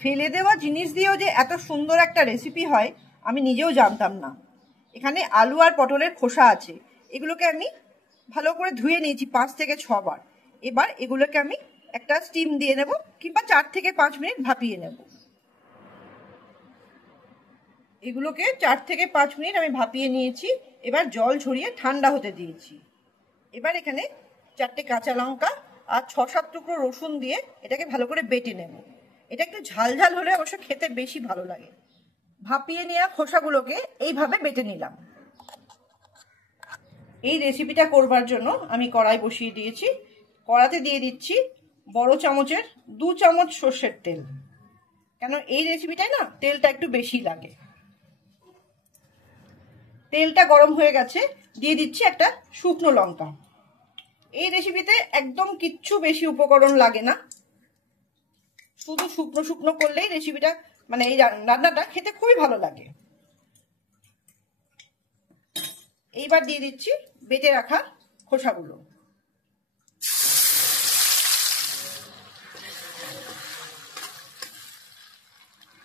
ফেলে দেওয়া জিনিস দিয়েও যে এত সুন্দর একটা রেসিপি হয় আমি নিজেও জানতাম না। এখানে আলু আর পটলের খোসা আছে, এগুলোকে আমি ভালো করে ধুয়ে নিয়েছি 5 থেকে 6 বার। এবার এগুলোকে আমি একটা স্টিম দিয়ে নেব, কিংবা 4 থেকে 5 মিনিট ভাপিয়ে নেব। এগুলোকে 4 থেকে 5 মিনিট আমি ভাপিয়ে নিয়েছি। এবার জল ঝরিয়ে ঠান্ডা হতে দিয়েছি। এবার এখানে 4টে কাঁচা লঙ্কা আর 6-7 টুকরো রসুন দিয়ে এটাকে ভালো করে বেটে নেব। এটা একটু ঝাল ঝাল হলে অবশ্য খেতে বেশি ভালো লাগে। ভাপিয়ে নেওয়া খোসাগুলোকে এইভাবে বেটে নিলাম। এই রেসিপিটা করবার জন্য আমি কড়াই বসিয়ে দিয়েছি। কড়াতে দিয়ে দিচ্ছি বড় চামচের 2 চামচ সর্ষের তেল, কেন এই রেসিপিটায় না তেলটা একটু বেশি লাগে। তেলটা গরম হয়ে গেছে, দিয়ে দিচ্ছি একটা শুকনো লঙ্কা। এই রেসিপিতে একদম কিচ্ছু বেশি উপকরণ লাগে না, শুধু শুকনো শুকনো করলেই রেসিপিটা মানে এই রান্নাটা খেতে খুবই ভালো লাগে। এইবার দিয়ে দিচ্ছি বেটে রাখা খোসাগুলো।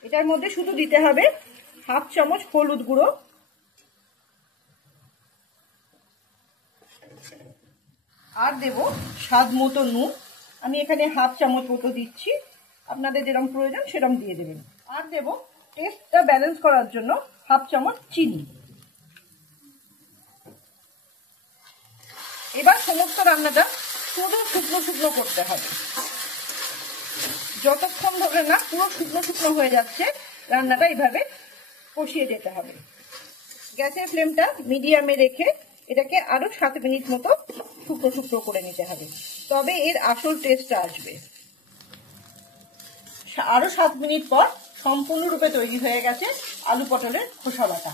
এটার মধ্যে শুধু দিতে হবে 1/2 চামচ হলুদ গুঁড়ো, আর দেব স্বাদ মতো নুন। আমি এখানে 1/2 চামচ মতো দিচ্ছি, আপনাদের যেরকম প্রয়োজন সেরকম দিয়ে দেবেন। আর দেব টেস্টটা ব্যালেন্স করার জন্য 1/2 চামচ চিনি। এবার সমস্ত রান্নাটা শুধু শুকনো শুকনো করতে হবে। যতক্ষণ ধরে না পুরো শুকনো শুকনো হয়ে যাচ্ছে রান্নাটা এইভাবে কষিয়ে যেতে হবে। গ্যাসের ফ্লেমটা মিডিয়ামে রেখে এটাকে আরো 7 মিনিট মতো শুকনো শুকনো করে নিতে হবে, তবে এর আসল টেস্টটা আসবে। আরো 7 মিনিট পর সম্পূর্ণরূপে তৈরি হয়ে গেছে আলু পটলের খোসা বাটা।